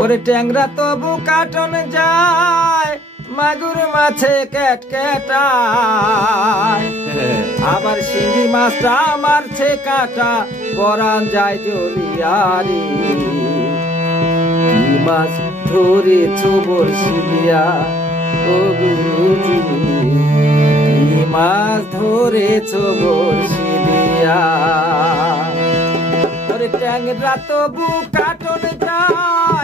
ওরে ট্যাংরা তবু কাটন যায়, মাগুর মাছে ক্যাট ক্যাটায়। আবার শিঙ্গি মাছটা মারছে কাটা পরান যায় জলিয়ারি। মাছ ধরেছ বর্ষিয়া ও গুরুজি? কি মাছ ধরেছ বর্ষিয়া ওরে ট্যাংরা তবু কাটন যায়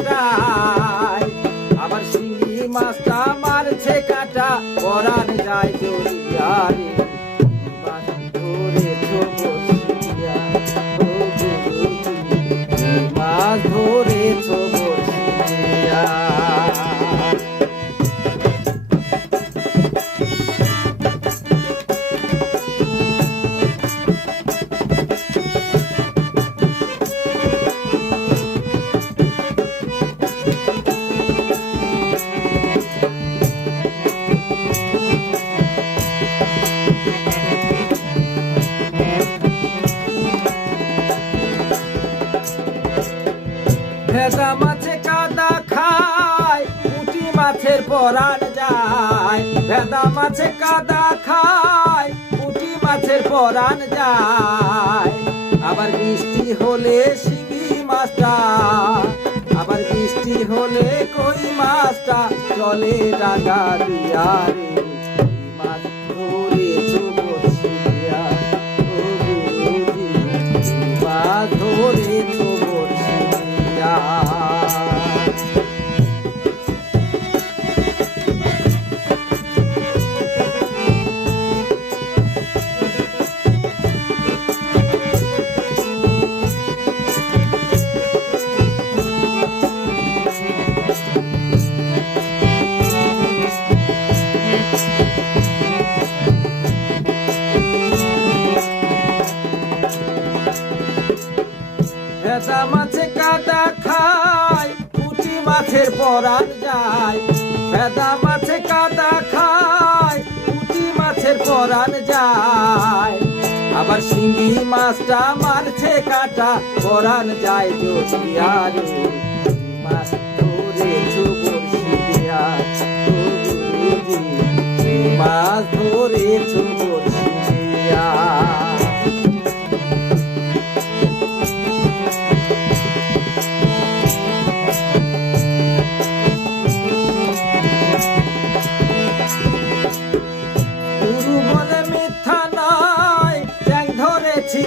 ক্যাট আবার শিঙি মাছটা মারছে কাটা পরান যায় জড়িয়ারে মাছ ধরেছ ভেজা মাছে কাদা খায়, পুঁটি মাছের পরাণ যায়। ভেদা মাছে কাদা খায়, পুঁটি মাছের পরাণ যায়। আবার বৃষ্টি হলে শিঙি মাছটা, আবার বৃষ্টি হলে কই মাছটা চলে ডাঙ্গা মাছ ভেজা মাছে কাদা খায় পুঁটি মাছের পরাণ যায়। ভেজা মাছে কাদা খায় পুঁটি মাছের পরাণ যায়। আবার শিঙ্গি মাছটা মারছে কাটা পরাণ যায় জটিয়ারে মাছ ধরেছ বর্ষিয়া ও মাছ ধরেছ বর্ষিয়া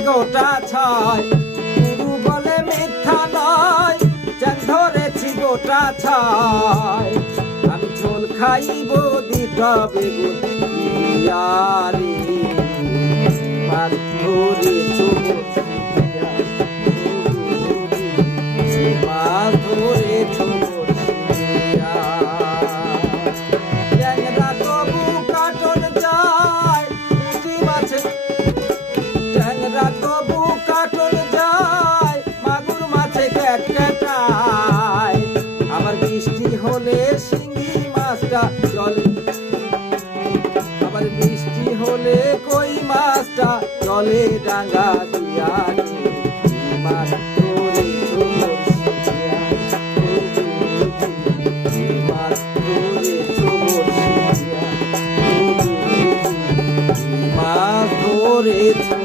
গোটা ছয় গুরু বলে মিথ্যা নয় চ্যাং ধরেছি গোটা ছয় আমি ঝোল খাইব দিটা বেগুন ইয়ারি। মাছ ধরেছ ক্যাট আবার বৃষ্টি হলে শিঙ্গি মাছটা জলে আবার বৃষ্টি হলে কই মাছটা জলে ডাঙ্গা ধরে